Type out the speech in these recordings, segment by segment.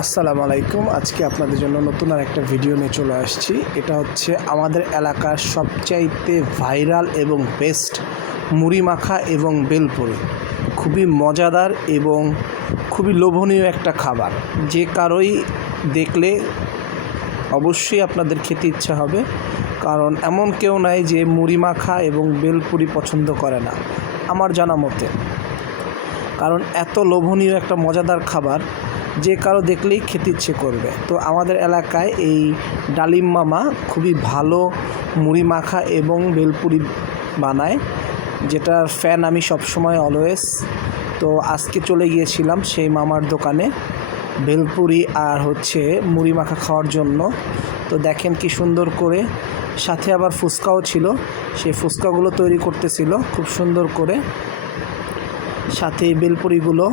আসসালামু আলাইকুম। আজকে আপনাদের জন্য নতুন আরেকটা ভিডিও নিয়ে চলে আসছি। এটা হচ্ছে আমাদের এলাকার সবচাইতে ভাইরাল এবং বেস্ট মুড়ি মাখা এবং বেলপুরি। খুবই মজাদার এবং খুবই লোভনীয় একটা খাবার, যে কারোই দেখলে অবশ্যই আপনাদের খেতে ইচ্ছা হবে, কারণ এমন কেউ নাই যে মুড়ি মাখা এবং বেলপুরি পছন্দ করে না আমার জানা মতে। কারণ এত লোভনীয় একটা মজাদার খাবার, যে কারো দেখলেই খেতে ইচ্ছে করবে। তো আমাদের এলাকায় এই ডালিম মামা খুবই ভালো মুড়ি মাখা এবং বেলপুরি বানায়, যেটার ফ্যান আমি সবসময় অলওয়েজ। তো আজকে চলে গিয়েছিলাম সেই মামার দোকানে বেলপুরি আর মুড়ি মাখা খাওয়ার জন্য। তো দেখেন কি সুন্দর করে, সাথে আবার ফুচকাও ছিল। সেই ফুচকাগুলো তৈরি করতেছিল খুব সুন্দর করে, সাথে বেলপুরিগুলো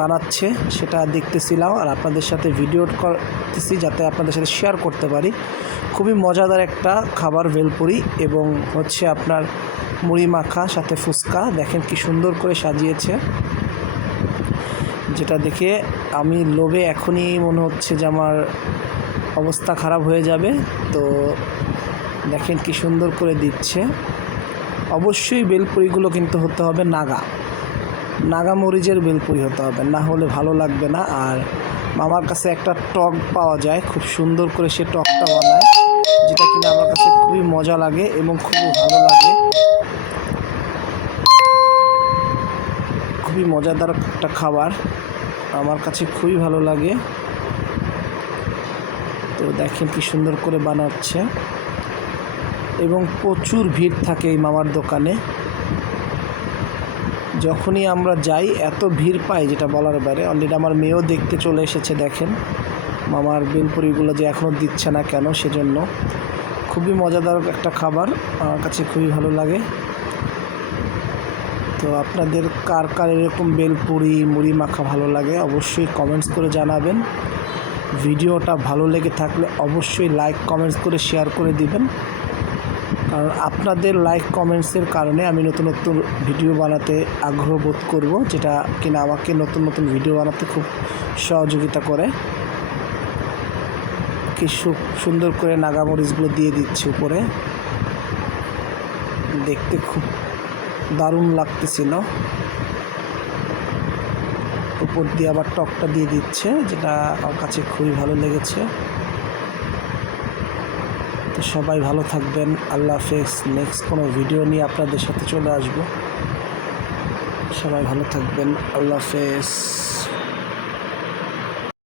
বানাচ্ছে, সেটা দেখতেছিলাম আর আপনাদের সাথে ভিডিও করতেছি যাতে আপনাদের সাথে শেয়ার করতে পারি। খুবই মজাদার একটা খাবার বেলপুরি এবং আপনার মুড়ি মাখা সাথে ফুচকা। দেখেন কি সুন্দর করে সাজিয়েছে, যেটা দেখে আমি লোভে এখনই মনে হচ্ছে যে আমার অবস্থা খারাপ হয়ে যাবে। তো দেখেন কি সুন্দর করে দিচ্ছে। অবশ্যই বেলপুরিগুলো কিন্তু হতে হবে নাগা মরিচের বেলপুরি হতে হবে, না হলে ভালো লাগবে না। আর মামার কাছে একটা টক পাওয়া যায়, খুব সুন্দর করে সে টকটা বানায়, যেটা কিনা আমার কাছে খুবই মজা লাগে এবং খুবই ভালো লাগে। খুবই মজাদার একটা খাবার, আমার কাছে খুবই ভালো লাগে। তো দেখেন কি সুন্দর করে বানাচ্ছে এবং প্রচুর ভিড় থাকে এই মামার দোকানে। যখনই আমরা যাই এত ভিড় পাই যেটা বলার বাইরে। অলরেডি আমার মেয়েও দেখতে চলে এসেছে, দেখেন মামার বেলপুরিগুলো যে এখনও দিচ্ছে না কেন, সেজন্য। খুবই মজাদার একটা খাবার, আমার কাছে খুবই ভালো লাগে। তো আপনাদের কার কার এরকম বেলপুরি মুড়ি মাখা ভালো লাগে অবশ্যই কমেন্টস করে জানাবেন। ভিডিওটা ভালো লেগে থাকলে অবশ্যই লাইক কমেন্টস করে শেয়ার করে দিবেন, কারণ আপনাদের লাইক কমেন্টসের কারণে আমি নতুন নতুন ভিডিও বানাতে আগ্রহ বোধ করব, যেটা কিনা আমাকে নতুন নতুন ভিডিও বানাতে খুব সহযোগিতা করে। কি সুন্দর করে নাগামরিচগুলো দিয়ে দিচ্ছে উপরে, দেখতে খুব দারুণ লাগতেছিল। উপর দিয়ে আবার টকটা দিয়ে দিচ্ছে, যেটা আমার কাছে খুবই ভালো লেগেছে। তো সবাই ভালো থাকবেন, আল্লাহ হাফেজ। নেক্সট কোনো ভিডিও নিয়ে আপনাদের সাথে চলে আসব। সবাই ভালো থাকবেন, আল্লাহ হাফেজ।